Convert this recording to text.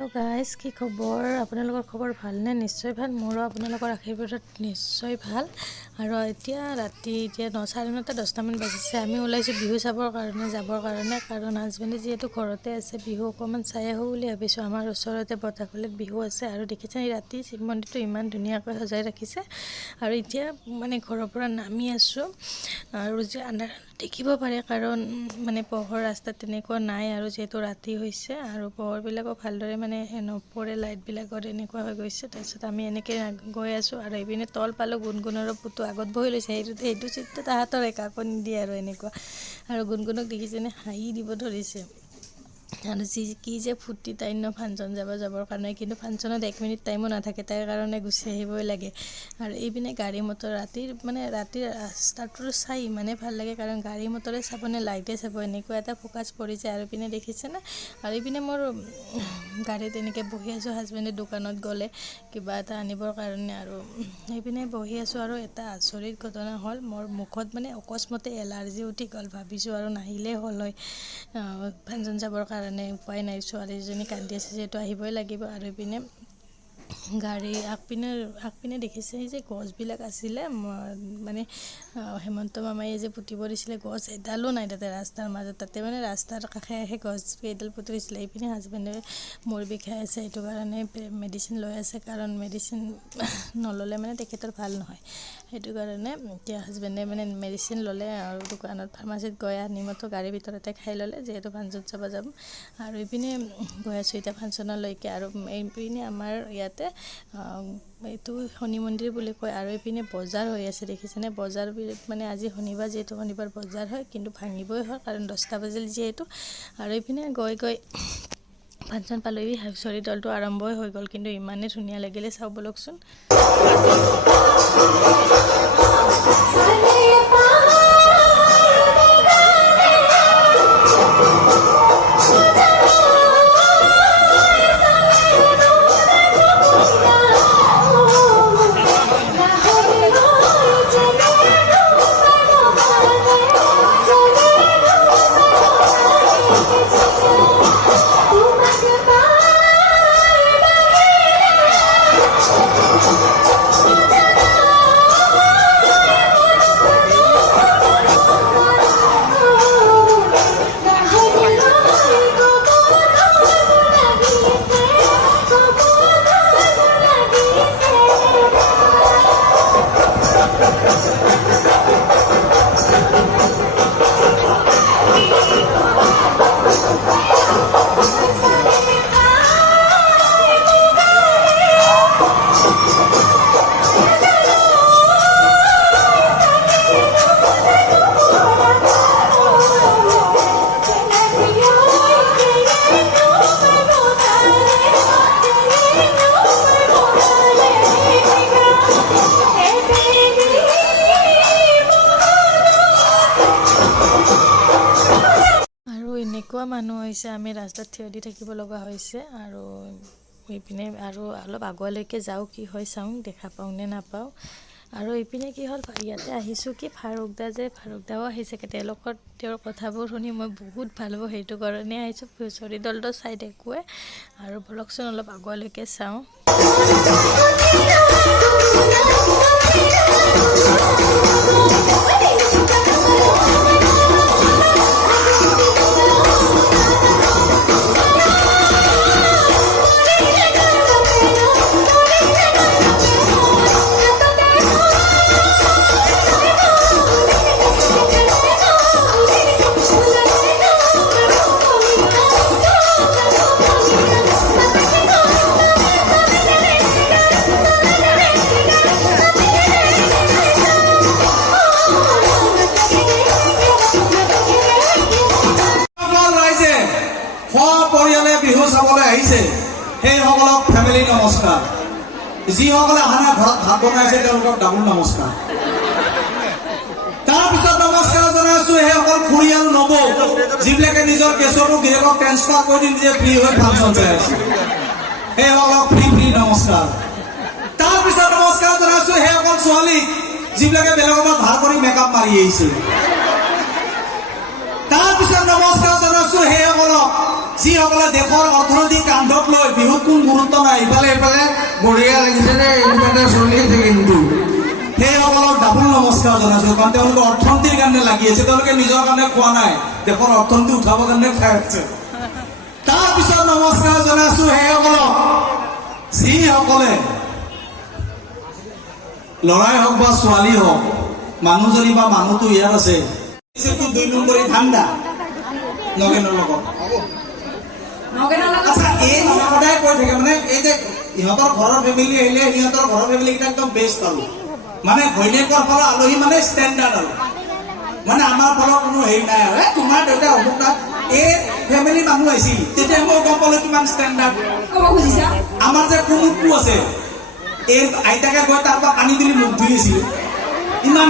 Hello' guys, কি খবৰ? আপোনালোকৰ খবৰ ভালনে? নিশ্চয় ভাল। মোৰো আপোনালোকৰ আশীৰ্বাদত নিশ্চয় ভাল। আৰু এতিয়া ৰাতি 9:30 10টামান বাজিছে। আমি ওলাইছোঁ বিহু যাবৰ কাৰণে কাৰণ হাজবেণ্ডে যিহেতু ঘৰতে আছে, বিহু অকণমান চাই আহোঁ বুলি ভাবিছোঁ। আমাৰ ওচৰতে বতাহখলিত বিহু আছে আৰু দেখিছে ৰাতি শিৱ মন্দিৰটো ইমান ধুনীয়াকৈ সজাই ৰাখিছে। আৰু এতিয়া ঘৰৰ পৰা নামি আছোঁ আৰু যে আন্ধাৰ দেখিব পাৰে কাৰণ পোহৰ ৰাস্তাত তেনেকুৱা নাই আৰু যিহেতু ৰাতি হৈছে আৰু পোহৰবিলাকো ভালদৰে নপৰে, লাইটবিলাকত এনেকুৱা হৈ গৈছে। তাৰপিছত আমি এনেকৈ গৈ আছোঁ আৰু এইপিনে তল পালোঁ গুণগুণৰো পুতু আগত বহি লৈছে। সেইটো চিত্ৰ তাহাঁতৰ কাকো নিদিয়ে আৰু এনেকুৱা। আৰু গুণগুণক দেখিছেনে হাঁহি দিব ধৰিছে আৰু কি যে ফূৰ্তি তাই ফাংচন যাবৰ কাৰণে, কিন্তু ফাংচনত 1 মিনিট টাইমো নাথাকে, তাইৰ কাৰণে গুচি আহিবই লাগে। আৰু এইপিনে গাড়ী মটৰ ৰাতিৰ ৰাস্তাটো চাই ইমানেই ভাল লাগে কাৰণ গাড়ী মটৰে চাবনে লাইটে চাব এনেকুৱা এটা ফ'কাছ পৰিছে। আৰু এইপিনে দেখিছেনে, আৰু এইপিনে মোৰ গাড়ীত এনেকৈ বহি আছোঁ, হাজবেণ্ডে দোকানত গ'লে কিবা এটা আনিবৰ কাৰণে আৰু সেইপিনে বহি আছোঁ। আৰু এটা আচৰিত ঘটনা হ'ল, মোৰ মুখত অকস্মাতে এলাৰ্জি উঠি গ'ল। ভাবিছোঁ আৰু নাহিলেই হ'ল হয় ফাংচন যাবৰ কাৰণে, উপায় নাই, ছোৱালীজনী কান্দি আছে যিহেতু আহিবই লাগিব। আৰু এইপিনে গাড়ী আগপিনে দেখিছে যে গছবিলাক আছিলে হেমন্ত মামায়ে যে পুতিব দিছিলে, গছ এডালো নাই তাতে ৰাস্তাৰ মাজত, তাতে ৰাস্তাৰ কাষে গছ কেইডাল পুতি দিছিলে। এইপিনে হাজবেণ্ডে মূৰ বিষাই আছে, সেইটো কাৰণে মেডিচিন লৈ আছে কাৰণ মেডিচিন নল'লে তেখেতৰ ভাল নহয়। সেইটো কাৰণে এতিয়া হাজবেণ্ডে মেডিচিন ল'লে আৰু দোকানত ফাৰ্মাচীত গৈ নিমতো গাড়ীৰ ভিতৰতে খাই ল'লে যিহেতু ফাংচন চাব যাম। আৰু এইপিনে গৈ আছোঁ এতিয়া ফাংচনলৈকে। আৰু এইপিনে আমাৰ ইয়াতে এইটো শনি মন্দিৰ বুলি কয়। আৰু এইপিনে বজাৰ হৈ আছে, দেখিছেনে? বজাৰ আজি শনিবাৰ, যিহেতু শনিবাৰ বজাৰ হয়, কিন্তু ভাঙিবই হয় কাৰণ 10টা বাজিল যিহেতু। আৰু এইপিনে গৈ ফাংচন পালেহি, হুঁচৰি দলটো আৰম্ভই হৈ গ'ল, কিন্তু ইমানেই ধুনীয়া লাগিলে, চাওঁ বলকচোন। এনেকুৱা মানুহ হৈছে, আমি ৰাস্তাত থিয় দি থাকিব লগা হৈছে। আৰু এইপিনে আৰু অলপ আগুৱালৈকে যাওঁ, কি হয় চাওঁ, দেখা পাওঁ নে নাপাওঁ। আৰু এইপিনে কি হ'ল, ইয়াতে আহিছোঁ কি ফাৰুকদাও আহিছে, তেওঁৰ কথাবোৰ শুনি মই বহুত ভাল পাওঁ, সেইটো কাৰণে আহিছোঁ। হুঁচৰি দলটো চাই দেখুৱাই আৰু বলকচোন অলপ আগুৱালৈকে চাওঁ। বিহু চাবলৈ আহিছে সেইসকলক ফেমিলি নমস্কাৰ। যিসকলে অহা নাই ঘৰত ভাত বনাইছে তেওঁলোকক ডাঙৰ নমস্কাৰ। তাৰপিছত নমস্কাৰ জনাইছো সেইসকল খুৰী আৰু নবৌ যিবিলাকে নিজৰ কেছৰটো গিৰেকক ট্ৰেন্সফাৰ কৰি দি নিজে ফ্ৰী হৈ ফাংচন চাই আছে, সেইসকলক ফ্ৰী নমস্কাৰ। তাৰপিছত নমস্কাৰ জনাইছো সেইসকল ছোৱালী যিবিলাকে বেলেগৰ পৰা ধাৰ কৰি মেকআপ মাৰি আহিছে। তাৰপিছত নমস্কাৰ জনাইছো সেইসকলক যিসকলে দেশৰ অৰ্থনৈতিক কান্ধত লৈ বিহুত কোনো গুৰুত্ব নাই, ইফালে ইফালে বঢ়িয়া লাগিছে দেই এইবিলাক চলি আছে, কিন্তু সেইসকলক ডাবুল নমস্কাৰ জনাইছো, কাৰণ তেওঁলোকে অৰ্থনীতিৰ কাৰণে লাগি আছে, তেওঁলোকে নিজৰ কাৰণে খোৱা নাই, দেশৰ অৰ্থনীতি উঠাবৰ কাৰণে খাই আছে। তাৰপিছত নমস্কাৰ জনাইছো সেইসকলক যিসকলে ল'ৰাই হওক বা ছোৱালী হওক, মানুহজনী বা মানুহটো ইয়াত আছে, 2 নম্বৰী ধান্দা নগেনৰ লগত। আচ্ছা, এই সদায় কৈ থাকে মানে এই যে ইহঁতৰ ঘৰৰ ফেমিলি আহিলে সিহঁতৰ ঘৰৰ ফেমিলি কেইটা একদম বেষ্ট আৰু মানে ঘৈণীয়েকৰ ফালৰ আলহী মানে ষ্টেণ্ডাৰ্ড আৰু মানে আমাৰ ফালৰ কোনো হেৰি নাই আৰু তোমাৰ দেউতা অমুক না এই ফেমিলি মানুহ আহিছিল, তেতিয়া মই গম পালো কিমান ষ্টেণ্ডাৰ্ড। আমাৰ যে কুমুকটো আছে, এই আইতাকে গৈ তাৰ পৰা পানী তুলি মুখ ধুই আছিল, ইমান